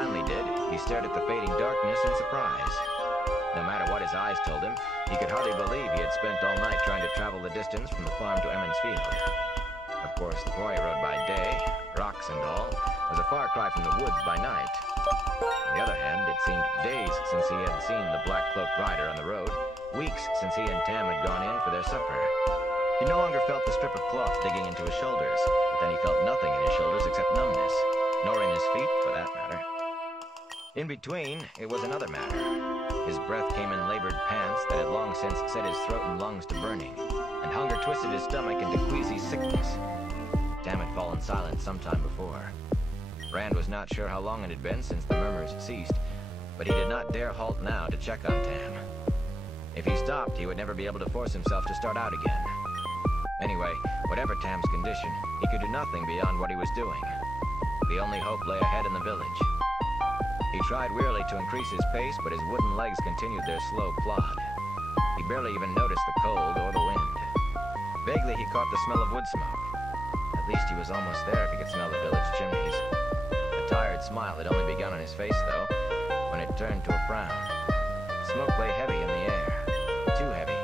finally did, he stared at the fading darkness in surprise. No matter what his eyes told him, he could hardly believe he had spent all night trying to travel the distance from the farm to Emmons Field. Of course, the quarry road by day, rocks and all, was a far cry from the woods by night. On the other hand, it seemed days since he had seen the black-cloaked rider on the road, weeks since he and Tam had gone in for their supper. He no longer felt the strip of cloth digging into his shoulders, but then he felt nothing in his shoulders except numbness, nor in his feet, for that matter. In between, it was another matter. His breath came in labored pants that had long since set his throat and lungs to burning, and hunger twisted his stomach into queasy sickness. Tam had fallen silent some time before. Rand was not sure how long it had been since the murmurs ceased, but he did not dare halt now to check on Tam. If he stopped, he would never be able to force himself to start out again. Anyway, whatever Tam's condition, he could do nothing beyond what he was doing. The only hope lay ahead in the village. He tried wearily to increase his pace, but his wooden legs continued their slow plod. He barely even noticed the cold or the wind. Vaguely, he caught the smell of wood smoke. At least he was almost there if he could smell the village chimneys. A tired smile had only begun on his face, though, when it turned to a frown. Smoke lay heavy in the air. Too heavy.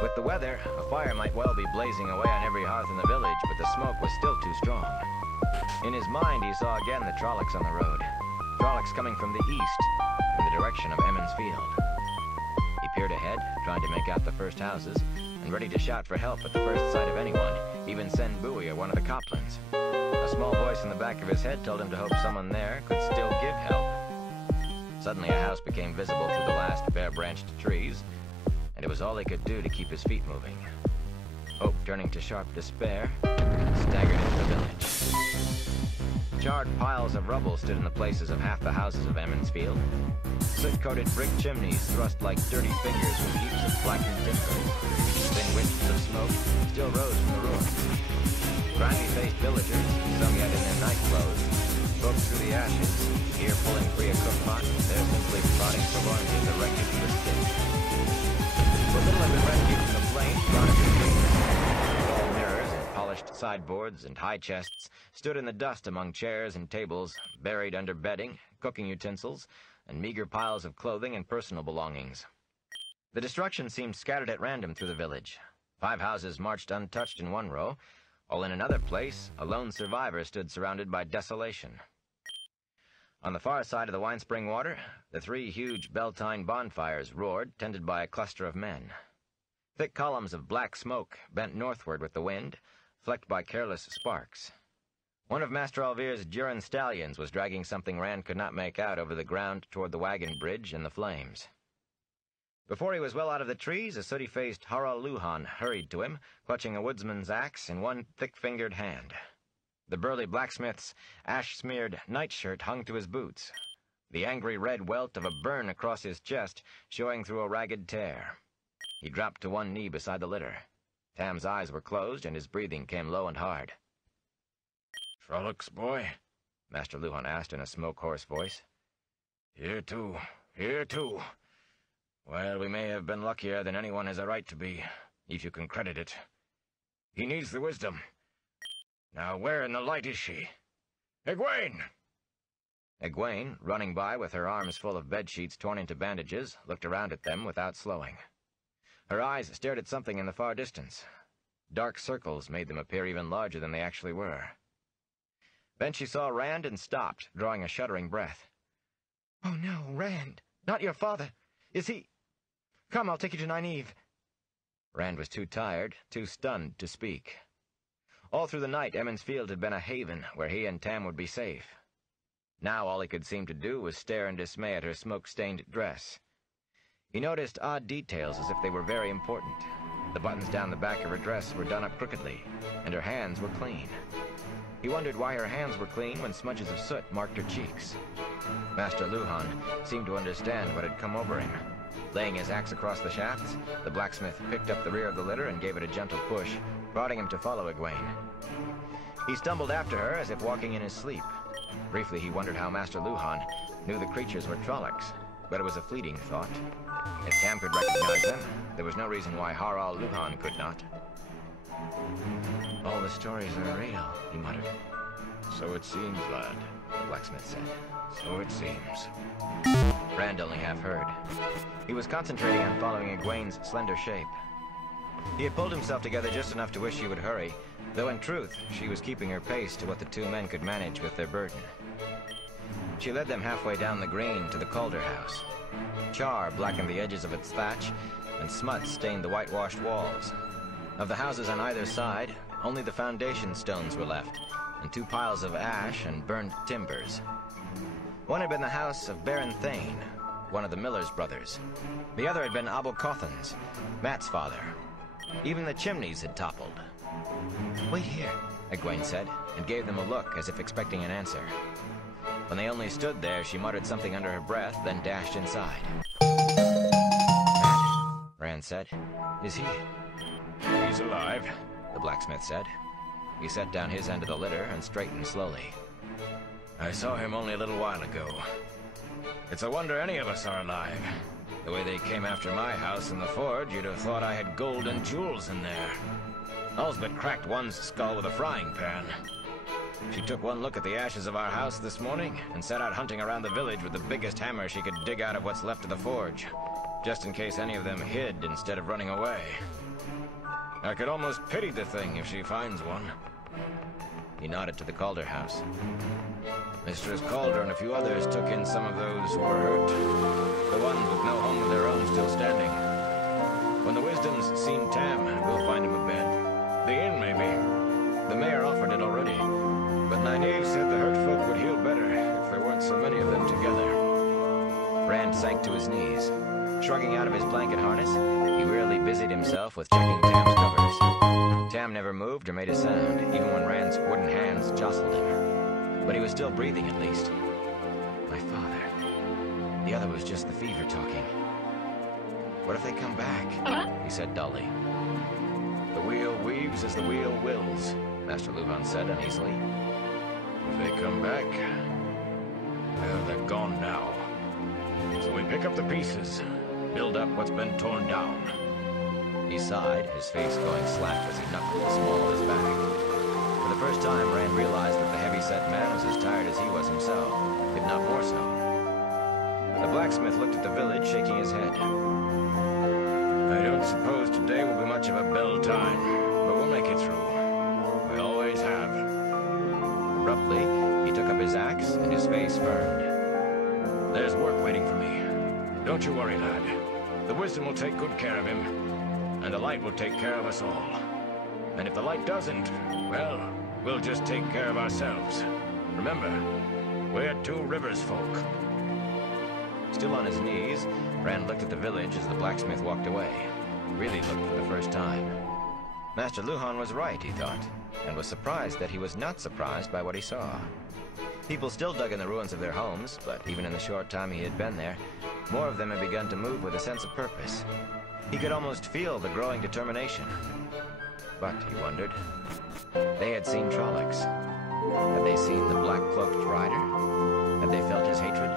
With the weather, a fire might well be blazing away on every hearth in the village, but the smoke was still too strong. In his mind, he saw again the Trollocs on the road. Trollocs coming from the east, in the direction of Emmons Field. He peered ahead, trying to make out the first houses, and ready to shout for help at the first sight of anyone, even send Bowie or one of the Coplans. A small voice in the back of his head told him to hope someone there could still give help. Suddenly a house became visible through the last bare-branched trees, and it was all he could do to keep his feet moving. Hope, turning to sharp despair, staggered into the village. Charred piles of rubble stood in the places of half the houses of Emmons Field. Soot-coated brick chimneys thrust like dirty fingers from heaps of blackened timber. Thin wisps of smoke still rose from the ruins. Grimy-faced villagers, some yet in their night clothes, broke through the ashes, here pulling free a cook pot, there simply prodding for oranges erected to the stick. What little had been rescued from the flames brought into the mirrors and polished sideboards and high chests stood in the dust among chairs and tables, buried under bedding, cooking utensils, and meager piles of clothing and personal belongings. The destruction seemed scattered at random through the village. 5 houses marched untouched in one row, while in another place, a lone survivor stood surrounded by desolation. On the far side of the Winespring Water, the 3 huge Beltane bonfires roared, tended by a cluster of men. Thick columns of black smoke bent northward with the wind, flecked by careless sparks. One of Master Alvir's Duran stallions was dragging something Rand could not make out over the ground toward the wagon bridge in the flames. Before he was well out of the trees, a sooty-faced Harald Luhan hurried to him, clutching a woodsman's axe in one thick-fingered hand. The burly blacksmith's ash-smeared nightshirt hung to his boots, the angry red welt of a burn across his chest showing through a ragged tear. He dropped to one knee beside the litter. Tam's eyes were closed, and his breathing came low and hard. "Trollocs, boy?" Master Luhan asked in a smoke-hoarse voice. "Here too, here too. Well, we may have been luckier than anyone has a right to be, if you can credit it. He needs the wisdom. Now, where in the light is she? Egwene!" Egwene, running by with her arms full of bedsheets torn into bandages, looked around at them without slowing. Her eyes stared at something in the far distance. Dark circles made them appear even larger than they actually were. Then she saw Rand and stopped, drawing a shuddering breath. "Oh no, Rand! Not your father! Is he... Come, I'll take you to Nynaeve." Rand was too tired, too stunned to speak. All through the night, Emmons Field had been a haven where he and Tam would be safe. Now all he could seem to do was stare in dismay at her smoke-stained dress. He noticed odd details as if they were very important. The buttons down the back of her dress were done up crookedly, and her hands were clean. He wondered why her hands were clean when smudges of soot marked her cheeks. Master Luhan seemed to understand what had come over him. Laying his axe across the shafts, the blacksmith picked up the rear of the litter and gave it a gentle push, prodding him to follow Egwene. He stumbled after her as if walking in his sleep. Briefly he wondered how Master Luhan knew the creatures were Trollocs, but it was a fleeting thought. If Tam could recognize them, there was no reason why Harald Luhan could not. "All the stories are real," he muttered. "So it seems, lad," the blacksmith said. So it seems. Rand only half heard. He was concentrating on following Egwene's slender shape. He had pulled himself together just enough to wish she would hurry, though in truth, she was keeping her pace to what the two men could manage with their burden. She led them halfway down the green to the Calder house. Char blackened the edges of its thatch, and smut stained the whitewashed walls. Of the houses on either side, only the foundation stones were left, and two piles of ash and burned timbers. One had been the house of Baron Thane, one of the Miller's brothers. The other had been Abel Cothan's, Mat's father. Even the chimneys had toppled. "Wait here," Egwene said, and gave them a look as if expecting an answer. When they only stood there, she muttered something under her breath, then dashed inside. Rand said. "Is he?" He's alive, the blacksmith said. He set down his end of the litter and straightened slowly. I saw him only a little while ago. It's a wonder any of us are alive. The way they came after my house in the forge, you'd have thought I had gold and jewels in there. Elsbeth cracked one's skull with a frying pan. She took one look at the ashes of our house this morning and set out hunting around the village with the biggest hammer she could dig out of what's left of the forge, just in case any of them hid instead of running away. I could almost pity the thing if she finds one. He nodded to the Calder house. Mistress Calder and a few others took in some of those who were hurt. The ones with no home of their own still standing. When the Wisdom's seen Tam, we'll find him a bed. The inn, maybe. The mayor offered it already. But Nynaeve said the hurt folk would heal better if there weren't so many of them together. Rand sank to his knees. Shrugging out of his blanket harness, he wearily busied himself with checking Tam's covers. Tam never moved or made a sound, even when Rand's wooden hands jostled him. But he was still breathing, at least. My father. The other was just the fever talking. What if they come back? He said dully. The wheel weaves as the wheel wills, Master Luhan said uneasily. If they come back, well, they're gone now. So we pick up the pieces, build up what's been torn down. He sighed, his face going slack as he knuckled the small of his back. For the first time, Rand realized that the heavy-set man was as tired as he was himself, if not more so. The blacksmith looked at the village, shaking his head. I don't suppose today will be much of a bell time, but we'll make it through. We always have. Abruptly, he took up his axe, and his face burned. There's work waiting for me. Don't you worry, lad. The Wisdom will take good care of him, and the light will take care of us all. And if the light doesn't, well, we'll just take care of ourselves. Remember, we're Two Rivers folk. Still on his knees, Rand looked at the village as the blacksmith walked away. Really looked for the first time. Master Luhan was right, he thought, and was surprised that he was not surprised by what he saw. People still dug in the ruins of their homes, but even in the short time he had been there, more of them had begun to move with a sense of purpose. He could almost feel the growing determination. But, he wondered, they had seen Trollocs. Had they seen the black-cloaked rider? Had they felt his hatred?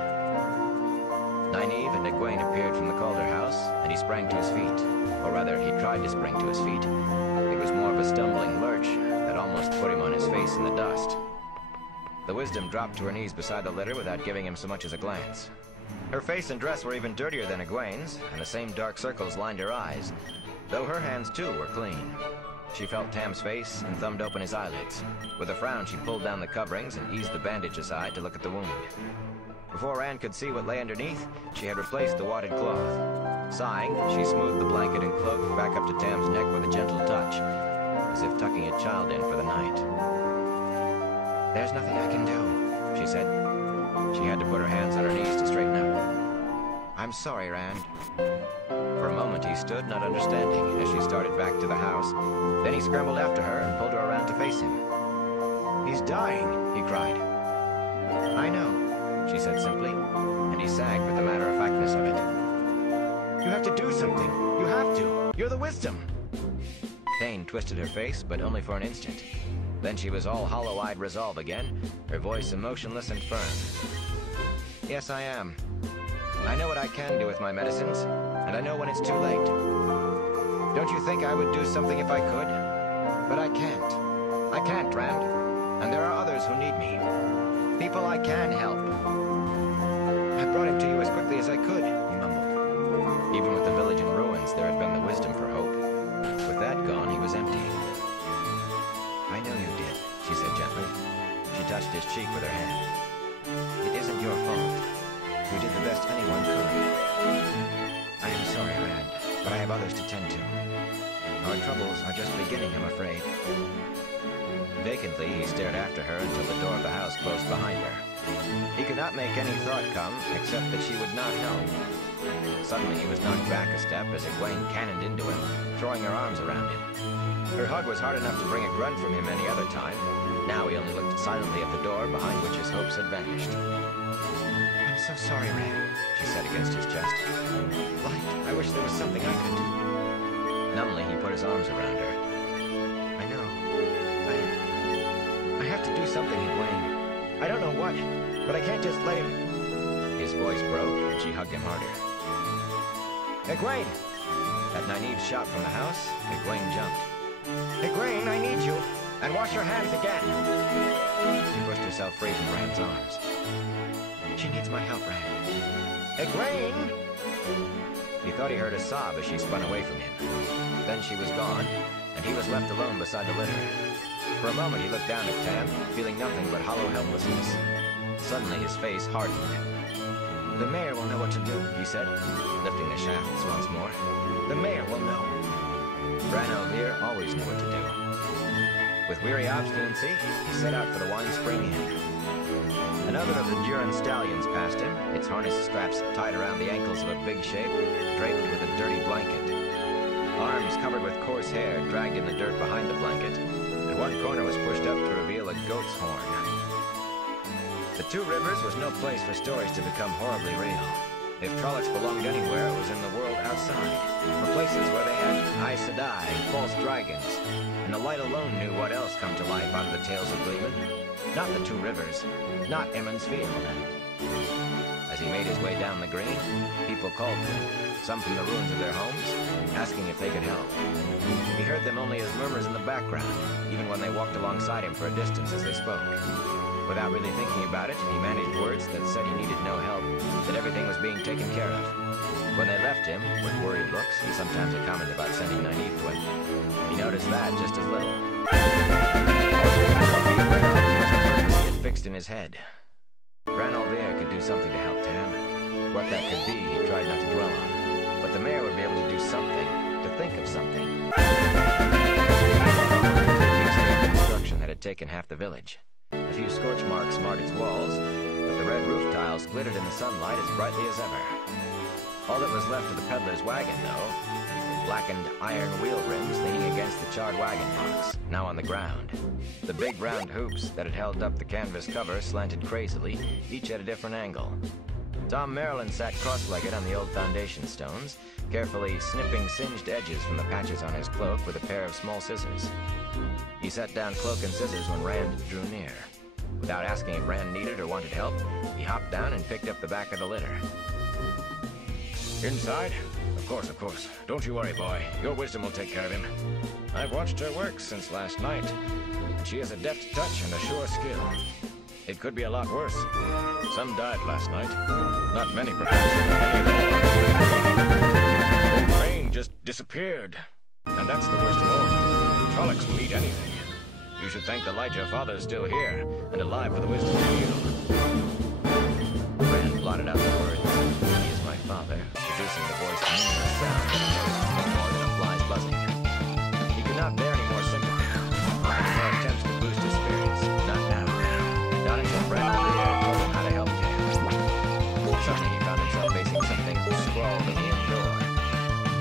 Nynaeve and Egwene appeared from the Calder house, and he sprang to his feet. Or rather, he tried to spring to his feet. It was more of a stumbling lurch that almost put him on his face in the dust. The Wisdom dropped to her knees beside the litter without giving him so much as a glance. Her face and dress were even dirtier than Egwene's, and the same dark circles lined her eyes, though her hands too were clean. She felt Tam's face and thumbed open his eyelids. With a frown, she pulled down the coverings and eased the bandage aside to look at the wound. Before Rand could see what lay underneath, she had replaced the wadded cloth. Sighing, she smoothed the blanket and cloak back up to Tam's neck with a gentle touch, as if tucking a child in for the night. "There's nothing I can do," she said. She had to put her hands on her knees to straighten up. "I'm sorry, Rand." For a moment he stood, not understanding, as she started back to the house. Then he scrambled after her and pulled her around to face him. "He's dying," he cried. "I know," she said simply, and he sagged with the matter-of-factness of it. "You have to do something. You have to. You're the Wisdom." Pain twisted her face, but only for an instant. Then she was all hollow-eyed resolve again, her voice emotionless and firm. "Yes, I am. I know what I can do with my medicines, and I know when it's too late. Don't you think I would do something if I could? But I can't. I can't, Rand. And there are others who need me. People I can help. brought him to you as quickly as I could, he mumbled. Even with the village in ruins, there had been the wisdom for hope. With that gone, he was empty. I know you did, she said gently. She touched his cheek with her hand. It isn't your fault. You did the best anyone could. I am sorry, Rand, but I have others to tend to. Our troubles are just beginning, I'm afraid. Vacantly, he stared after her until the door of the house closed behind her. He could not make any thought come, except that she would not help. Suddenly, he was knocked back a step as Egwene cannoned into him, throwing her arms around him. Her hug was hard enough to bring a grunt from him any other time. Now he only looked silently at the door behind which his hopes had vanished. I'm so sorry, Rand, she said against his chest. Light, I wish there was something I could do. Numbly, he put his arms around her. I know. I have to do something, Egwene. I don't know what, but I can't just let him... His voice broke, and she hugged him harder. Egwene! At Nynaeve's shot from the house, Egwene jumped. Egwene, I need you! And wash your hands again! She pushed herself free from Rand's arms. She needs my help, Rand. Egwene! He thought he heard a sob as she spun away from him. Then she was gone, and he was left alone beside the litter. For a moment he looked down at Tam, feeling nothing but hollow helplessness. Suddenly his face hardened. The mayor will know what to do, he said, lifting the shafts once more. The mayor will know. Bran al'Vir always knew what to do. With weary obstinacy, he set out for the Wine Spring Inn. Another of the Duran stallions passed him, its harness straps tied around the ankles of a big shape, draped with a dirty blanket. Arms covered with coarse hair dragged in the dirt behind the blanket, and one corner was pushed up to reveal a goat's horn. The Two Rivers was no place for stories to become horribly real. If Trollocs belonged anywhere, it was in the world outside, for places where they had Aes Sedai and false dragons, and the light alone knew what else come to life out of the tales of Gleeman. Not the Two Rivers, not Emond's Field. As he made his way down the green, people called to him, some from the ruins of their homes, asking if they could help. He heard them only as murmurs in the background, even when they walked alongside him for a distance as they spoke. Without really thinking about it, he managed words that said he needed no help, that everything was being taken care of. When they left him, with worried looks, and sometimes a comment about sending Nynaeve to him, he noticed that just as little. He had fixed in his head. Bran al'Vir could do something to help Tam. What that could be, he tried not to dwell on. But the mayor would be able to do something, to think of something. The destruction that had taken half the village. A few scorch marks marred its walls, but the red roof tiles glittered in the sunlight as brightly as ever. All that was left of the peddler's wagon, though, were blackened iron wheel rims leaning against the charred wagon box, now on the ground. The big round hoops that had held up the canvas cover slanted crazily, each at a different angle. Tom Maryland sat cross-legged on the old foundation stones, carefully snipping singed edges from the patches on his cloak with a pair of small scissors. He set down cloak and scissors when Rand drew near. Without asking if Rand needed or wanted help, he hopped down and picked up the back of the litter. Inside? Of course. Don't you worry, boy. Your wisdom will take care of him. I've watched her work since last night, and she has a deft touch and a sure skill. It could be a lot worse. Some died last night. Not many, perhaps. Old Crane just disappeared. And that's the worst of all. Trollocs will eat anything. You should thank the light your father's still here, and alive for the wisdom to heal. Rand blotted out the words. He is my father, producing the voice meaningless sound that he noticed no more than a fly's buzzing. He could not bear any more sympathy, any more attempts to boost his spirits. Not now. Not until Bran al'Vir told him how to help Tam. Suddenly he found himself facing something scrawled in the inn door.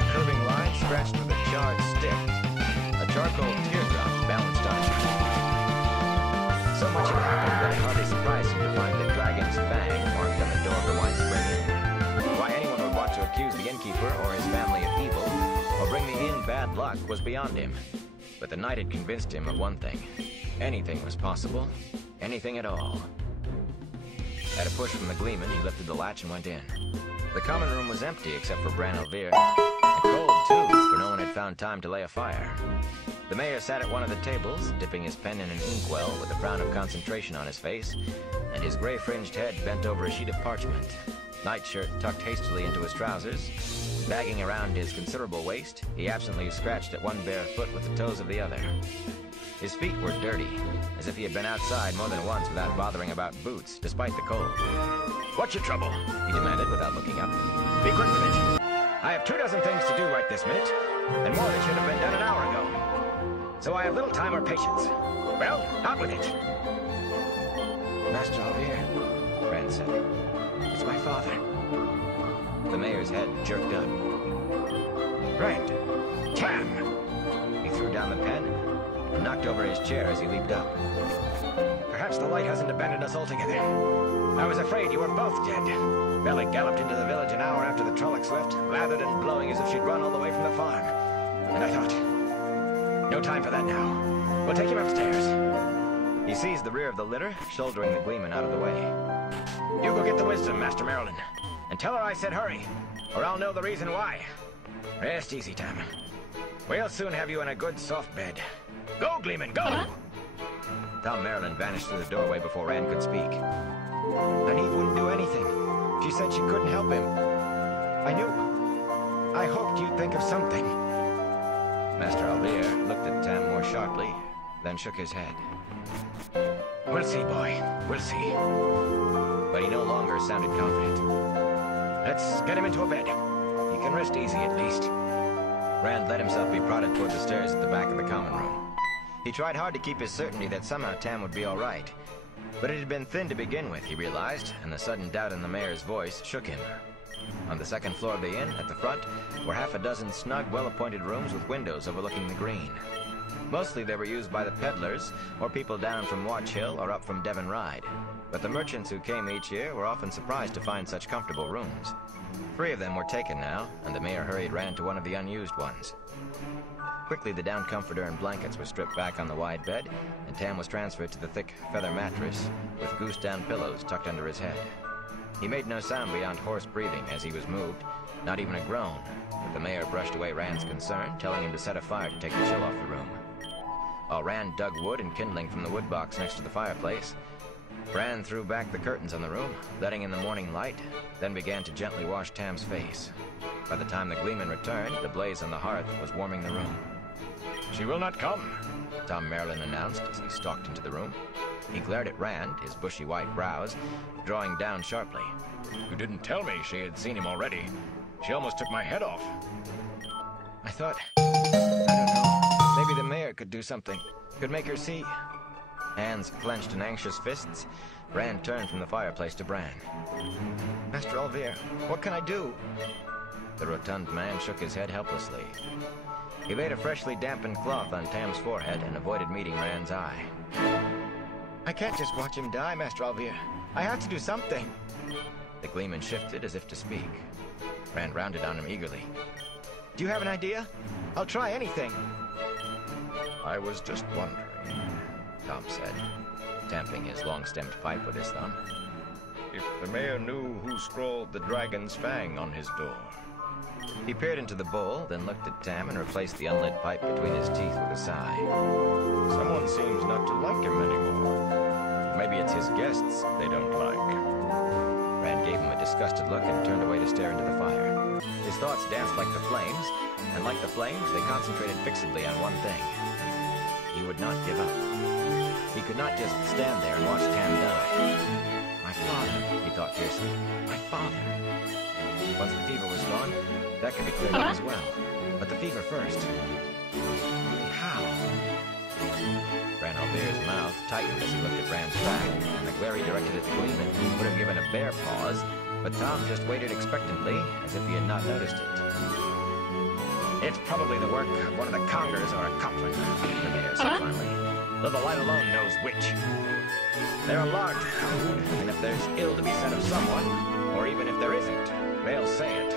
The curving line scratched with a charred stick. A charcoal teardrop balanced on it. So much had happened that it hardly surprised him to find the dragon's fang marked on the door of the Wine Spring Inn. Why anyone would want to accuse the innkeeper or his family of evil, or bring the inn bad luck, was beyond him. But the night had convinced him of one thing. Anything was possible. Anything at all. At a push from the Gleeman, he lifted the latch and went in. The common room was empty except for Bran al'Vir. And cold, too, for no one had found time to lay a fire. The mayor sat at one of the tables, dipping his pen in an inkwell with a frown of concentration on his face, and his gray-fringed head bent over a sheet of parchment. nightshirt tucked hastily into his trousers, bagging around his considerable waist, he absently scratched at one bare foot with the toes of the other. His feet were dirty, as if he had been outside more than once without bothering about boots, despite the cold. What's your trouble? He demanded without looking up. Be quick with it. I have 24 things to do right this minute, and more that should have been done an hour ago. So I have little time or patience. Well, out with it. Master Alvier, Rand said. It's my father. The mayor's head jerked up. Rand! Tam! He threw down the pen and knocked over his chair as he leaped up. Perhaps the light hasn't abandoned us altogether. I was afraid you were both dead. Belly galloped into the village an hour after the Trollocs left, lathered and blowing as if she'd run all the way from the farm. And I thought, no time for that now. We'll take him upstairs. He seized the rear of the litter, shouldering the Gleeman out of the way. You go get the wisdom, Master Merlin, and tell her I said hurry, or I'll know the reason why. Rest easy, Tam. We'll soon have you in a good soft bed. Go, Gleeman, go! Tom Merlin vanished through the doorway before Rand could speak. And Eve wouldn't do anything. She said she couldn't help him. I knew. I hoped you'd think of something. Master Alvier looked at Tam more sharply, then shook his head. We'll see, boy. We'll see. But he no longer sounded confident. Let's get him into a bed. He can rest easy at least. Rand let himself be prodded toward the stairs at the back of the common room. He tried hard to keep his certainty that somehow Tam would be all right. But it had been thin to begin with, he realized, and the sudden doubt in the mayor's voice shook him. On the second floor of the inn, at the front, were half a dozen snug, well-appointed rooms with windows overlooking the green. Mostly they were used by the peddlers, or people down from Watch Hill or up from Devon Ride. But the merchants who came each year were often surprised to find such comfortable rooms. 3 of them were taken now, and the mayor hurried Rand to one of the unused ones. Quickly, the down comforter and blankets were stripped back on the wide bed, and Tam was transferred to the thick feather mattress, with goose-down pillows tucked under his head. He made no sound beyond hoarse breathing as he was moved, not even a groan, but the mayor brushed away Rand's concern, telling him to set a fire to take the chill off the room. While Rand dug wood and kindling from the wood box next to the fireplace, Rand threw back the curtains on the room, letting in the morning light, then began to gently wash Tam's face. By the time the Gleeman returned, the blaze on the hearth was warming the room. She will not come, Tom Merlin announced as he stalked into the room. He glared at Rand, his bushy white brows drawing down sharply. You didn't tell me she had seen him already. She almost took my head off. I thought, I don't know, maybe the mayor could do something. Could make her see. Hands clenched in anxious fists, Rand turned from the fireplace to Bran. Master Alvier, what can I do? The rotund man shook his head helplessly. He laid a freshly dampened cloth on Tam's forehead and avoided meeting Rand's eye. I can't just watch him die, Master Alvier. I have to do something. The Gleeman shifted as if to speak. Rand rounded on him eagerly. Do you have an idea? I'll try anything. I was just wondering, Tom said, tamping his long-stemmed pipe with his thumb. if the mayor knew who scrawled the dragon's fang on his door. He peered into the bowl, then looked at Tam and replaced the unlit pipe between his teeth with a sigh. Someone seems not to like him anymore. Maybe it's his guests they don't like. Rand gave him a disgusted look and turned away to stare into the fire. His thoughts danced like the flames, and like the flames, they concentrated fixedly on one thing. He would not give up. He could not just stand there and watch Tam die. My father, he thought fiercely. My father. Once the fever was gone, that could be cleared up as well. But the fever first. How? Bran Alvier's mouth tightened as he looked at Rand's back, and the glare he directed at the Gleeman would have given a bear pause, but Tom just waited expectantly, as if he had not noticed it. It's probably the work of one of the Congers or a Coplin, the mayor said finally. Though the light alone knows which. They're a large crowd, and if there's ill to be said of someone, or even if there isn't, they'll say it.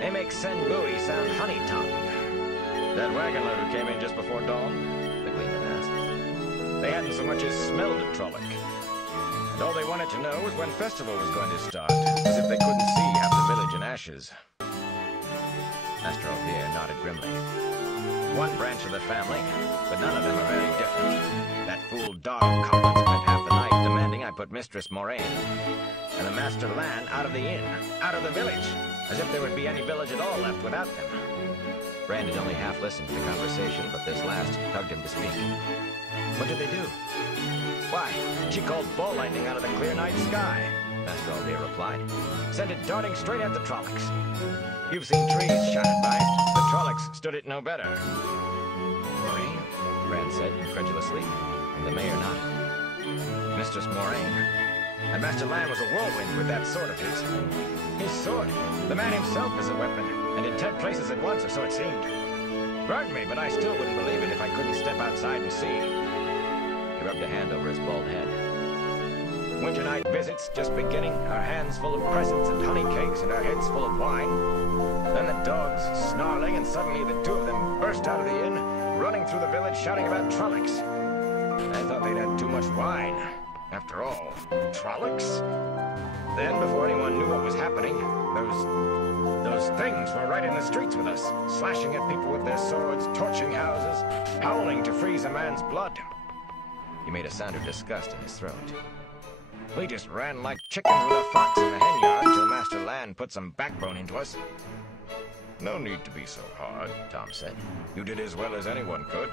They make Sen Bui sound honey-tongued. That wagon load who came in just before dawn? The Gleeman asked. They hadn't so much as smelled a Trolloc. And all they wanted to know was when festival was going to start, as if they couldn't see half the village in ashes. Master Alvier nodded grimly. One branch of the family, but none of them are very different. That fool dog Collins spent half the night demanding I put Mistress Moraine and the Master Lan out of the inn, out of the village, as if there would be any village at all left without them. Rand had only half listened to the conversation, but this last tugged him to speak. What did they do? Why, she called ball lightning out of the clear night sky, Master Aldir replied. sent it darting straight at the Trollocs. You've seen trees shattered by it. The Trollocs stood it no better. Moraine? Rand said incredulously. The mayor nodded. Mistress Moraine. And Master Lan was a whirlwind with that sword of his. His sword. The man himself is a weapon, and in 10 places at once, or so it seemed. Burn me, but I still wouldn't believe it if I couldn't step outside and see. He rubbed a hand over his bald head. Winter night visits just beginning, our hands full of presents and honey cakes and our heads full of wine. Then the dogs snarling, and suddenly the two of them burst out of the inn, running through the village shouting about Trollocs. I thought they'd had too much wine. After all, Trollocs? Then, before anyone knew what was happening, those things were right in the streets with us, slashing at people with their swords, torching houses, howling to freeze a man's blood. He made a sound of disgust in his throat. We just ran like chickens with a fox in the hen yard till Master Lan put some backbone into us. No need to be so hard, Tom said. You did as well as anyone could.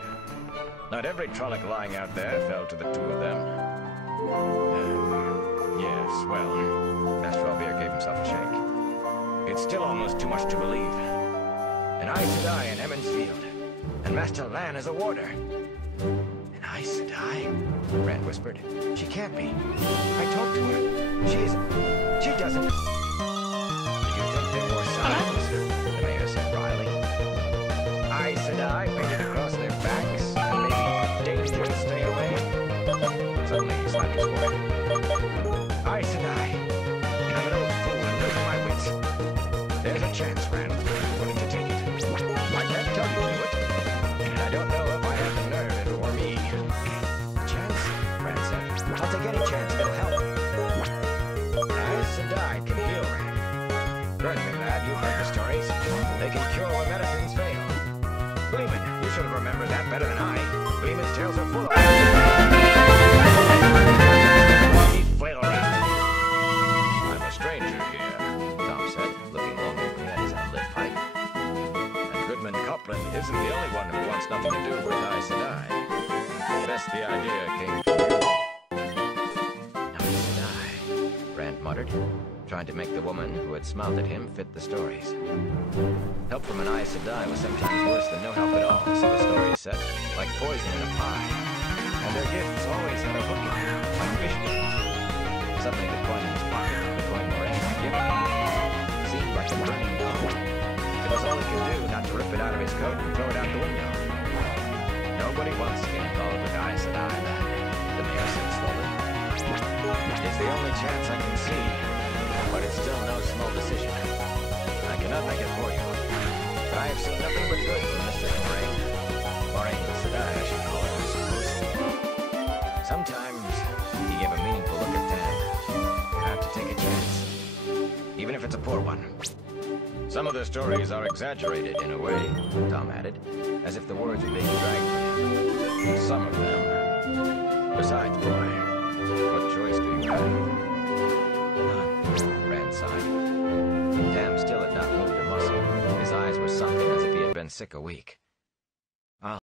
Not every Trolloc lying out there fell to the two of them. Yes, well, Master Aldir gave himself a shake. it's still almost too much to believe. An Aes Sedai in Emond's Field, and Master Lan is a warder. An Aes Sedai? Rand whispered. She can't be. I talked to her. She doesn't. Do you think they wore signs? The mayor said wryly. Aes Sedai painted across their backs, and maybe danger, stay away. Suddenly he slapped his forehead. Aes Sedai. I'm an old fool and losing my wits. There's a chance, Rand. I'm willing to take it. I can't tell you to do it. And I don't know if I have the nerve or me. Chance? Rand said. I'll take any chance that'll help. Aes Sedai can heal, Rand. Trust me, lad, you've heard the stories. They can cure where medicines fail. Gleeman, you should have remembered that better than I. Gleeman's tales are full of flail around. I'm a stranger here, Tom said, looking longingly at his unlit pipe. And Goodman Copland isn't the only one who wants nothing to do with Aes Sedai. Guess the idea came from you. Aes Sedai, Rand muttered, trying to make the woman who had smiled at him fit the stories. Help from an Aes Sedai was sometimes worse than no help at all, so the stories said, like poison in a pie. And their gifts always had a hook in them, like fish bait. Suddenly the coin in his pocket, the coin Moraine had given him, seemed like a burning gold. It was all he could do not to rip it out of his coat and throw it out the window. Nobody wants to get involved with Aes Sedai, lad, The mayor said slowly. It's the only chance I can see, but it's still no small decision. I cannot make it for you, but I have seen nothing but good from Mistress Moraine. Moraine Sedai, I should call her, I suppose. Sometimes he gave a meaningful look at Dan. You have to take a chance, even if it's a poor one. Some of the stories are exaggerated in a way, Tom added, as if the words were being dragged from him. Some of them. Besides, boy, what choice do you have? None, Rand sighed. Tam still had not moved a muscle. His eyes were sunken as if he had been sick a week.